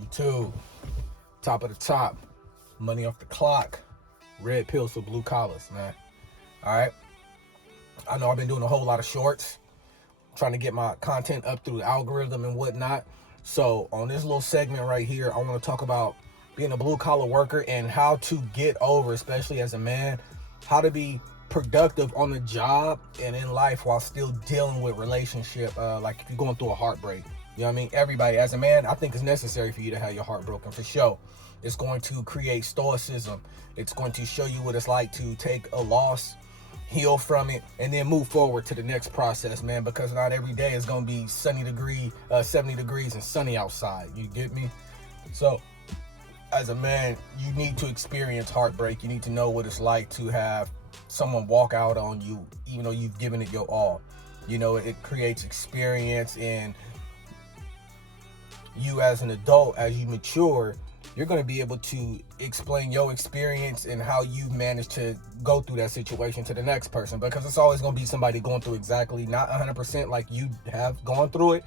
YouTube, top of the top, money off the clock, red pills for blue collars, man. All right. I know I've been doing a whole lot of shorts, trying to get my content up through the algorithm and whatnot. So on this little segment right here, I want to talk about being a blue collar worker and how to get over, especially as a man, how to be productive on the job and in life while still dealing with relationship. Like if you're going through a heartbreak, you know what I mean? Everybody, as a man, I think it's necessary for you to have your heart broken, for sure. It's going to create stoicism. It's going to show you what it's like to take a loss, heal from it, and then move forward to the next process, man, because not every day is going to be 70 degrees and sunny outside. You get me? So as a man, you need to experience heartbreak. You need to know what it's like to have someone walk out on you, even though you've given it your all. You know, it creates experience, and you as an adult, as you mature, you're going to be able to explain your experience and how you've managed to go through that situation to the next person, because it's always going to be somebody going through exactly not 100% like you have gone through it,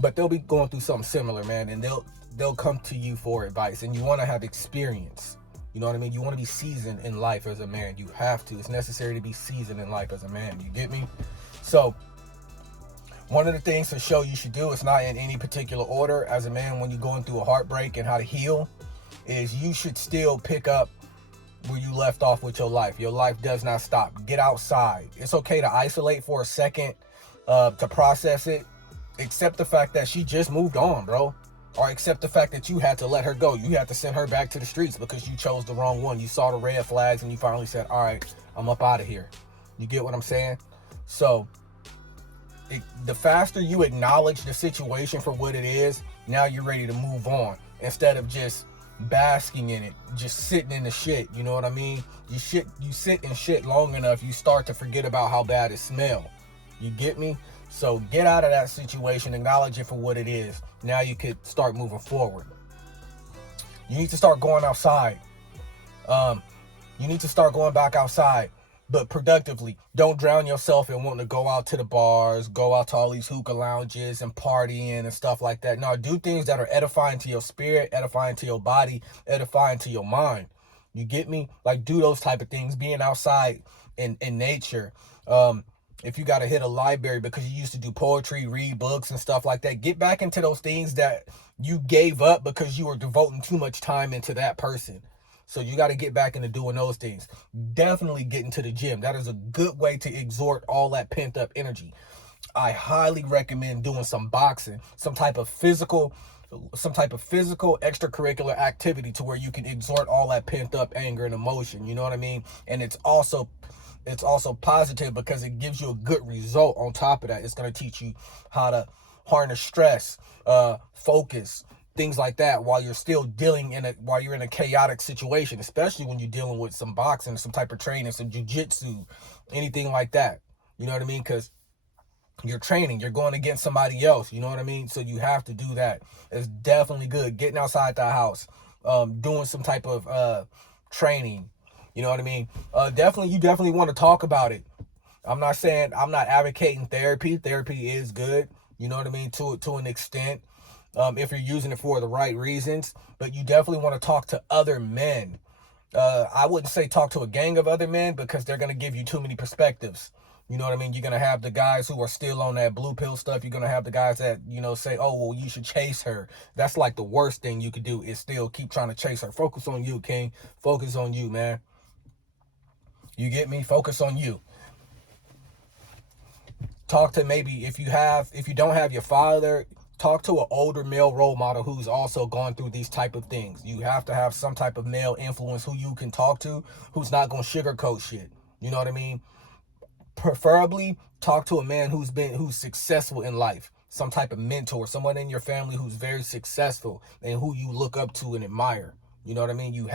but they'll be going through something similar, man, and they'll come to you for advice. And you want to have experience. You know what I mean? You want to be seasoned in life as a man. You have to. It's necessary to be seasoned in life as a man. You get me? So one of the things to show you should do, it's not in any particular order, as a man when you're going through a heartbreak and how to heal, is you should still pick up where you left off with your life. Your life does not stop. Get outside. It's okay to isolate for a second, to process it. Accept the fact that she just moved on, bro. Or accept the fact that you had to let her go. You had to send her back to the streets because you chose the wrong one. You saw the red flags and you finally said, all right, I'm up out of here. You get what I'm saying? So the faster you acknowledge the situation for what it is, now you're ready to move on, instead of just basking in it, just sitting in the shit. You know what I mean? You sit in shit long enough, you start to forget about how bad it smells. You get me? So get out of that situation, acknowledge it for what it is. Now you could start moving forward. You need to start going outside. You need to start going back outside, but productively. Don't drown yourself in wanting to go out to the bars, go out to all these hookah lounges and partying and stuff like that. No, do things that are edifying to your spirit, edifying to your body, edifying to your mind. You get me? Like, do those type of things, being outside in nature. If you got to hit a library because you used to do poetry, read books and stuff like that, get back into those things that you gave up because you were devoting too much time into that person. So you got to get back into doing those things. Definitely get into the gym. That is a good way to exhort all that pent up energy. I highly recommend doing some boxing, some type of physical extracurricular activity to where you can exhort all that pent up anger and emotion. You know what I mean? And it's also positive because it gives you a good result. On top of that, it's going to teach you how to harness stress, focus, things like that, while you're still while you're in a chaotic situation, especially when you're dealing with some boxing, some type of training, some jiu-jitsu, anything like that. You know what I mean? Because you're training, you're going against somebody else. You know what I mean? So you have to do that. It's definitely good. Getting outside the house, doing some type of training. You know what I mean? You definitely want to talk about it. I'm not advocating therapy. Therapy is good. You know what I mean? To an extent, if you're using it for the right reasons. But you definitely want to talk to other men. I wouldn't say talk to a gang of other men, because they're going to give you too many perspectives. You know what I mean? You're going to have the guys who are still on that blue pill stuff. You're going to have the guys that, say, oh, well, you should chase her. That's like the worst thing you could do, is still keep trying to chase her. Focus on you, King. Focus on you, man. You get me? Focus on you. Talk to, maybe if you don't have your father, talk to an older male role model who's also gone through these type of things. You have to have some type of male influence who you can talk to, who's not going to sugarcoat shit. You know what I mean? Preferably talk to a man who's successful in life. Some type of mentor, someone in your family who's very successful and who you look up to and admire. You know what I mean?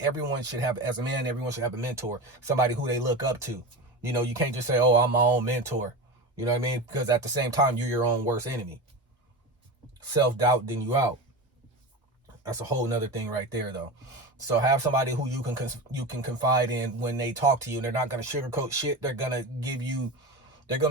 Everyone should have a mentor, somebody who they look up to. You can't just say, oh, I'm my own mentor. You know what I mean? Because at the same time, you're your own worst enemy. Self-doubt, then you out. That's a whole nother thing right there, though. So have somebody who you can confide in when they talk to you. They're not going to sugarcoat shit. They're going to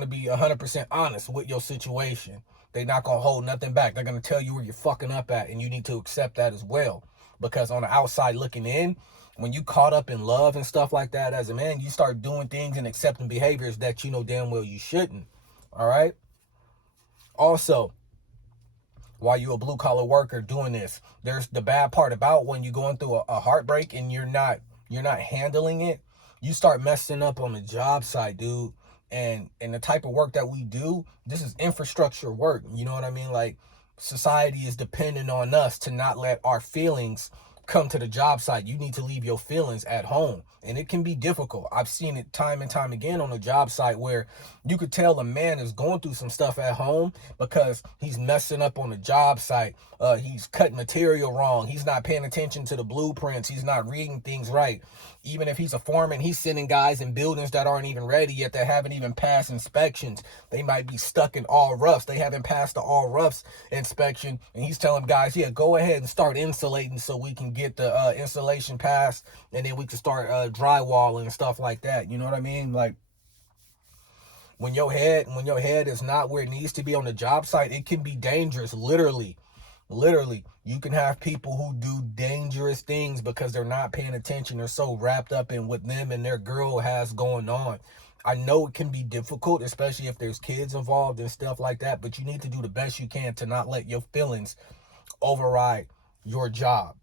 be 100% honest with your situation. They're not going to hold nothing back. They're going to tell you where you're fucking up at, and you need to accept that as well. Because on the outside looking in, when you caught up in love and stuff like that as a man, you start doing things and accepting behaviors that you know damn well you shouldn't. All right? Also, while you're a blue collar worker doing this, there's the bad part about when you're going through a heartbreak and you're not handling it. You start messing up on the job site, dude. And the type of work that we do, this is infrastructure work. You know what I mean? Like, society is dependent on us to not let our feelings come to the job site. You need to leave your feelings at home, and it can be difficult. I've seen it time and time again on the job site where you could tell a man is going through some stuff at home because he's messing up on the job site. He's cutting material wrong. He's not paying attention to the blueprints. He's not reading things right. Even if he's a foreman, he's sending guys in buildings that aren't even ready yet, that haven't even passed inspections. They might be stuck in all roughs. They haven't passed the all roughs inspection, and he's telling guys, yeah, go ahead and start insulating so we can get the insulation passed, and then we can start drywalling and stuff like that. You know what I mean? Like, when your head is not where it needs to be on the job site, it can be dangerous. Literally, you can have people who do dangerous things because they're not paying attention. They're so wrapped up in what them and their girl has going on. I know it can be difficult, especially if there's kids involved and stuff like that, but you need to do the best you can to not let your feelings override your job.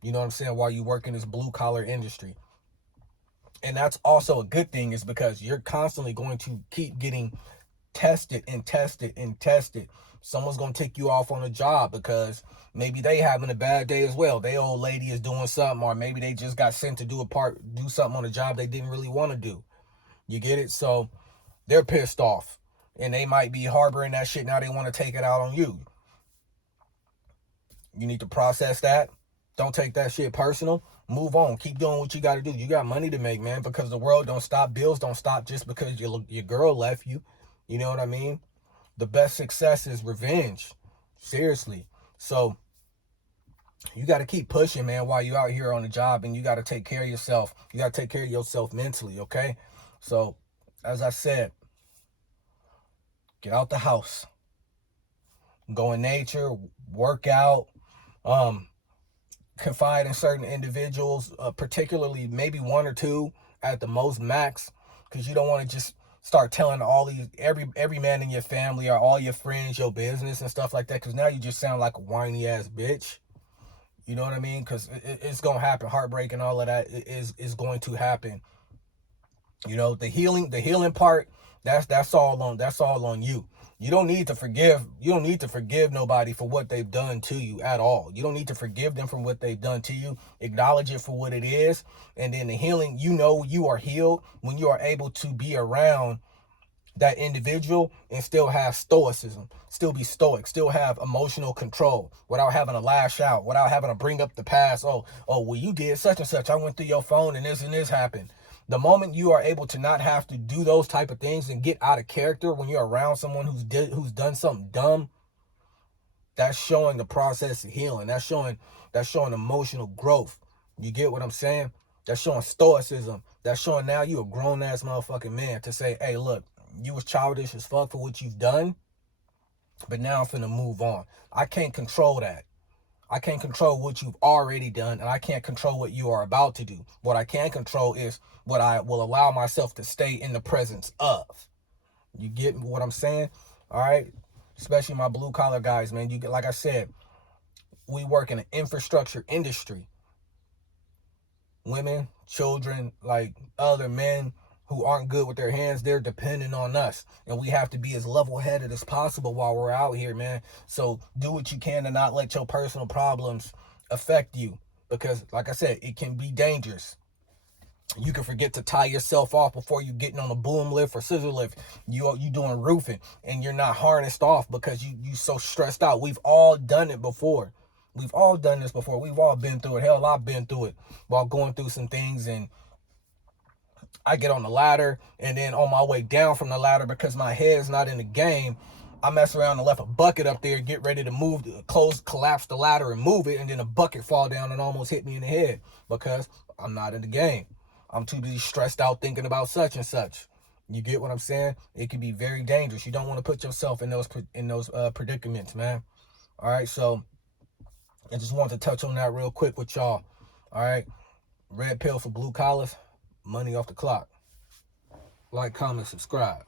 You know what I'm saying? While you work in this blue collar industry. And that's also a good thing, is because you're constantly going to keep getting tested and tested and tested. Someone's going to take you off on a job because maybe they having a bad day as well. Their old lady is doing something, or maybe they just got sent to do something on a job they didn't really want to do. You get it? So they're pissed off, and they might be harboring that shit. Now they want to take it out on you. You need to process that. Don't take that shit personal. Move on. Keep doing what you got to do. You got money to make, man, because the world don't stop. Bills don't stop just because your girl left you. You know what I mean? The best success is revenge. Seriously. So you got to keep pushing, man, while you're out here on the job, and you got to take care of yourself. You got to take care of yourself mentally, okay? So, as I said, get out the house. Go in nature, work out, confide in certain individuals, particularly maybe one or two at the most max, because you don't want to just start telling every man in your family or all your friends your business and stuff like that, because now you just sound like a whiny ass bitch. You know what I mean? Because it's gonna happen. Heartbreak and all of that is going to happen. You know, the healing part, that's all on you. You don't need to forgive nobody for what they've done to you at all. You don't need to forgive them from what they've done to you. Acknowledge it for what it is. And then the healing, you know, you are healed when you are able to be around that individual and still have stoicism, still be stoic, still have emotional control without having to lash out, without having to bring up the past. Oh, well, you did such and such. I went through your phone and this happened. The moment you are able to not have to do those type of things and get out of character when you're around someone who's done something dumb, that's showing the process of healing. That's showing emotional growth. You get what I'm saying? That's showing stoicism. That's showing now you a grown ass motherfucking man to say, hey, look, you was childish as fuck for what you've done, but now I'm finna move on. I can't control that. I can't control what you've already done, and I can't control what you are about to do. What I can control is what I will allow myself to stay in the presence of. You get what I'm saying? All right? Especially my blue collar guys, man. You get, like I said, we work in an infrastructure industry. Women, children, like other men who aren't good with their hands, they're dependent on us. And we have to be as level-headed as possible while we're out here, man. So do what you can to not let your personal problems affect you. Because, like I said, it can be dangerous. You can forget to tie yourself off before you getting on a boom lift or scissor lift. You doing roofing and you're not harnessed off because you so stressed out. We've all done it before. We've all done this before. We've all been through it. Hell, I've been through it while going through some things, and I get on the ladder, and then on my way down from the ladder, because my head's not in the game, I mess around and left a bucket up there, get ready to move, collapse the ladder and move it, and then a bucket fall down and almost hit me in the head because I'm not in the game. I'm too busy stressed out thinking about such and such. You get what I'm saying? It can be very dangerous. You don't want to put yourself in those predicaments, man. All right, so I just want to touch on that real quick with y'all. All right, red pill for blue collars, money off the clock. Like, comment, subscribe.